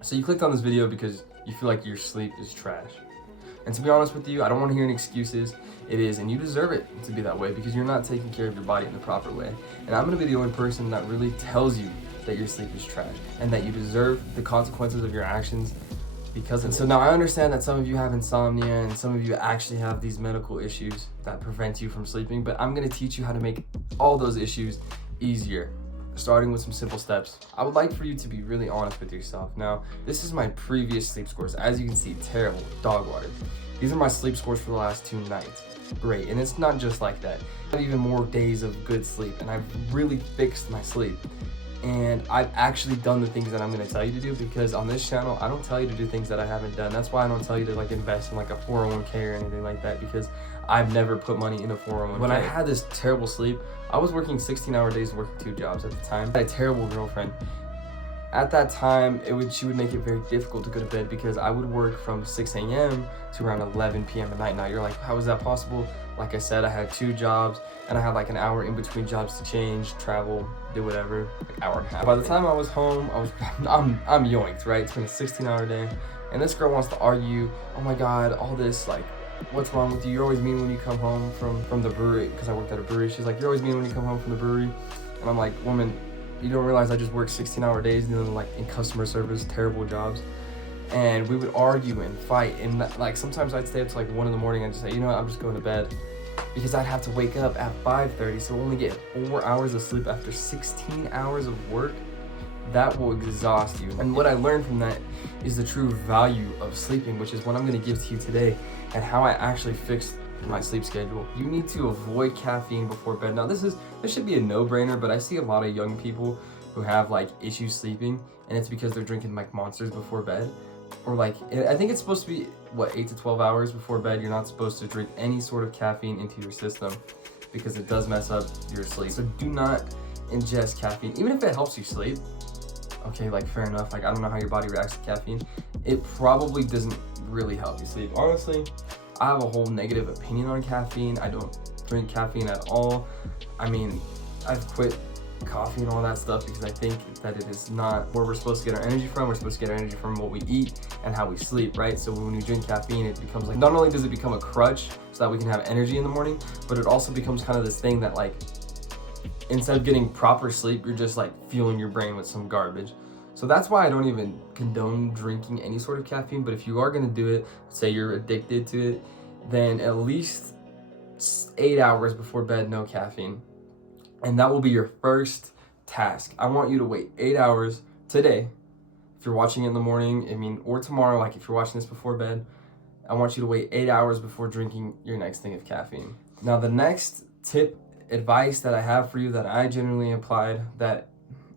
So you clicked on this video because you feel like your sleep is trash. And to be honest with you, I don't want to hear any excuses. It is, and you deserve it to be that way because you're not taking care of your body in the proper way. And I'm going to be the only person that really tells you that your sleep is trash and that you deserve the consequences of your actions because of it. So now I understand that some of you have insomnia and some of you actually have these medical issues that prevent you from sleeping, but I'm going to teach you how to make all those issues easier, starting with some simple steps. I would like for you to be really honest with yourself. Now, this is my previous sleep scores. As you can see, terrible, dog water. These are my sleep scores for the last 2 nights. Great, and it's not just like that. I have even more days of good sleep, and I've really fixed my sleep. And I've actually done the things that I'm gonna tell you to do, because on this channel, I don't tell you to do things that I haven't done. That's why I don't tell you to like invest in like a 401k or anything like that, because I've never put money in a 401k. When I had this terrible sleep, I was working 16-hour days and working 2 jobs at the time. I had a terrible girlfriend. At that time, she would make it very difficult to go to bed because I would work from 6 a.m. to around 11 p.m. at night. Now you're like, how is that possible? Like I said, I had 2 jobs and I had like an hour in between jobs to change, travel, do whatever, like hour and a half. By the time I was home, I'm yoinked, right? It's been a 16-hour day, and this girl wants to argue. Oh my God, all this, like, what's wrong with you? You're always mean when you come home from the brewery, because I worked at a brewery. She's like, you're always mean when you come home from the brewery. And I'm like, woman, you don't realize I just work 16-hour days doing like in customer service, terrible jobs. And we would argue and fight, and like sometimes I'd stay up to like 1 in the morning and just say, you know what, I'm just going to bed, because I'd have to wake up at 5:30, so only get 4 hours of sleep after 16 hours of work. That will exhaust you. And what I learned from that is the true value of sleeping, which is what I'm going to give to you today, and how I actually fixed my sleep schedule. You need to avoid caffeine before bed. Now this should be a no-brainer, but I see a lot of young people who have like issues sleeping, and it's because they're drinking like Monsters before bed. Or like, I think it's supposed to be, what, 8 to 12 hours before bed. You're not supposed to drink any sort of caffeine into your system because it does mess up your sleep. So do not ingest caffeine, even if it helps you sleep. Okay, like fair enough. Like I don't know how your body reacts to caffeine. It probably doesn't really help you sleep. Honestly, I have a whole negative opinion on caffeine. I don't drink caffeine at all. I mean, I've quit coffee and all that stuff because I think that it is not where we're supposed to get our energy from. We're supposed to get our energy from what we eat and how we sleep, right? So when we drink caffeine, it becomes like, not only does it become a crutch so that we can have energy in the morning, but it also becomes kind of this thing that like, instead of getting proper sleep, you're just like fueling your brain with some garbage. So that's why I don't even condone drinking any sort of caffeine. But if you are going to do it, say you're addicted to it, then at least 8 hours before bed, no caffeine. And that will be your first task. I want you to wait 8 hours today. If you're watching it in the morning, or tomorrow, like if you're watching this before bed, I want you to wait 8 hours before drinking your next thing of caffeine. Now, the next tip, advice that I have for you that I generally applied, that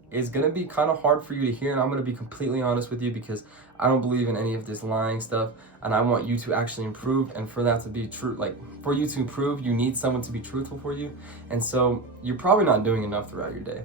is going to be kind of hard for you to hear, and I'm going to be completely honest with you because I don't believe in any of this lying stuff, and I want you to actually improve. And for that to be true, like for you to improve, you need someone to be truthful for you. And so you're probably not doing enough throughout your day.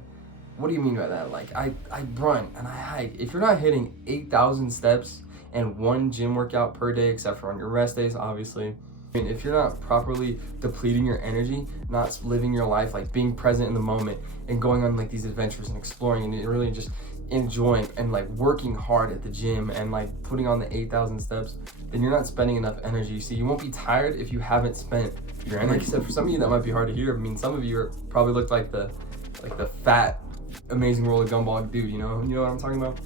What do you mean by that? Like I run and I hike. If you're not hitting 8,000 steps and 1 gym workout per day, except for on your rest days, obviously, and if you're not properly depleting your energy, not living your life, like being present in the moment and going on like these adventures and exploring and really just enjoying and like working hard at the gym and like putting on the 8,000 steps, then you're not spending enough energy. So you won't be tired if you haven't spent your energy. Like I said, for some of you that might be hard to hear. I mean, some of you probably look like the fat, amazing roll of gumball dude, you know what I'm talking about?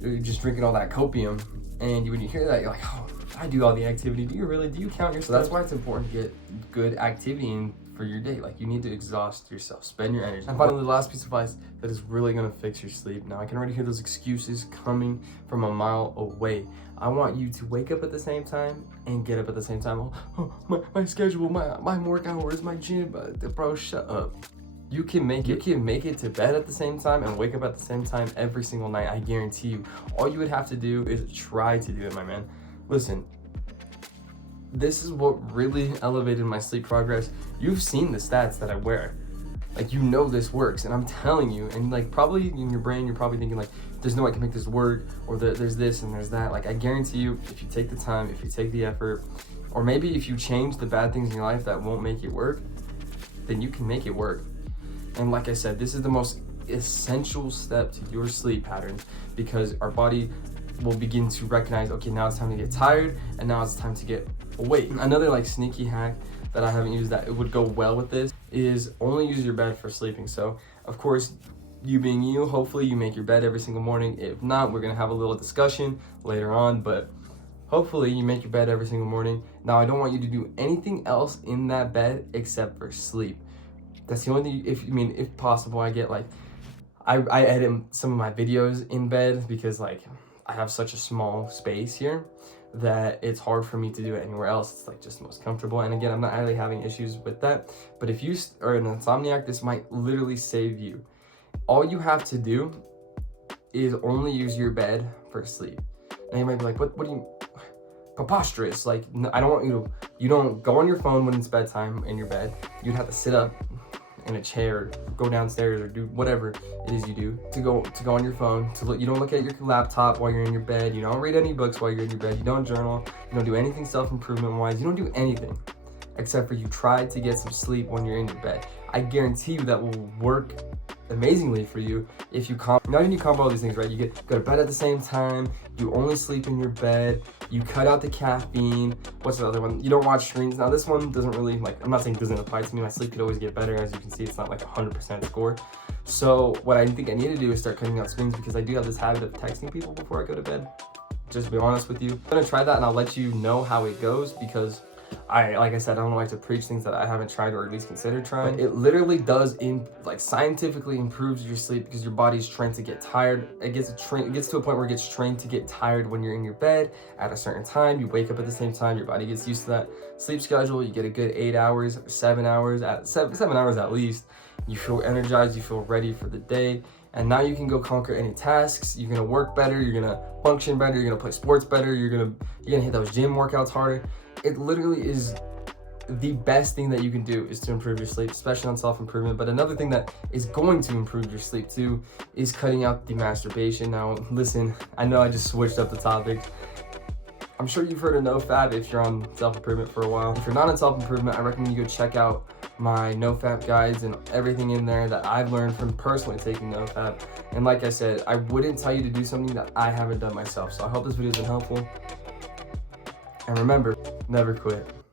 You're just drinking all that copium, and when you hear that, you're like, oh, I do all the activity. Do you really? Do you count yourself? So that's why it's important to get good activity in for your day. Like you need to exhaust yourself, spend your energy. And finally, the last piece of advice that is really gonna fix your sleep. Now I can already hear those excuses coming from a mile away. I want you to wake up at the same time and get up at the same time. Oh, my schedule, my work hours, my gym. Bro, shut up. You can make it to bed at the same time and wake up at the same time every single night. I guarantee you. All you would have to do is try to do it, my man. Listen, this is what really elevated my sleep progress. You've seen the stats that I wear. Like, you know this works, and I'm telling you, and like probably in your brain, you're probably thinking like, there's no way I can make this work, or there's this and there's that. Like, I guarantee you, if you take the time, if you take the effort, or maybe if you change the bad things in your life that won't make it work, then you can make it work. And like I said, this is the most essential step to your sleep patterns, because our body will begin to recognize, okay, now it's time to get tired, and now it's time to get awake. Another like sneaky hack that I haven't used that it would go well with this is only use your bed for sleeping. So of course, you being you, hopefully you make your bed every single morning. If not, we're gonna have a little discussion later on, but hopefully you make your bed every single morning. Now I don't want you to do anything else in that bed except for sleep. That's the only thing. If possible, I get like I edit some of my videos in bed because like I have such a small space here that it's hard for me to do it anywhere else. It's like just the most comfortable. And again, I'm not really having issues with that, but if you are an insomniac, this might literally save you. All you have to do is only use your bed for sleep. And you might be like, what do you, preposterous. Like, I don't want you don't go on your phone when it's bedtime in your bed. You'd have to sit up in a chair, go downstairs, or do whatever it is you do to go on your phone. You don't look at your laptop while you're in your bed. You don't read any books while you're in your bed. You don't journal. You don't do anything self-improvement wise. You don't do anything except for you try to get some sleep when you're in your bed. I guarantee you that will work amazingly for you if you not only combo all these things, right? You go to bed at the same time, you only sleep in your bed, you cut out the caffeine. What's the other one? You don't watch screens. Now this one doesn't really, like, I'm not saying it doesn't apply to me. My sleep could always get better. As you can see, it's not like 100% score. So what I think I need to do is start cutting out screens, because I do have this habit of texting people before I go to bed. Just to be honest with you, I'm gonna try that and I'll let you know how it goes, because like I said, I don't like to preach things that I haven't tried or at least considered trying. But it literally does, scientifically improves your sleep, because your body's trained to get tired. It gets to a point where it gets trained to get tired when you're in your bed at a certain time. You wake up at the same time. Your body gets used to that sleep schedule. You get a good 8 hours, or 7 hours, 7 hours at least. You feel energized. You feel ready for the day. And now you can go conquer any tasks. You're gonna work better. You're gonna function better. You're gonna play sports better. You're gonna hit those gym workouts harder. It literally is the best thing that you can do is to improve your sleep, especially on self-improvement. But another thing that is going to improve your sleep too is cutting out the masturbation. Now, listen, I know I just switched up the topic. I'm sure you've heard of NoFap if you're on self-improvement for a while. If you're not on self-improvement, I recommend you go check out my NoFap guides and everything in there that I've learned from personally taking NoFap. And like I said, I wouldn't tell you to do something that I haven't done myself. So I hope this video has been helpful. And remember, never quit.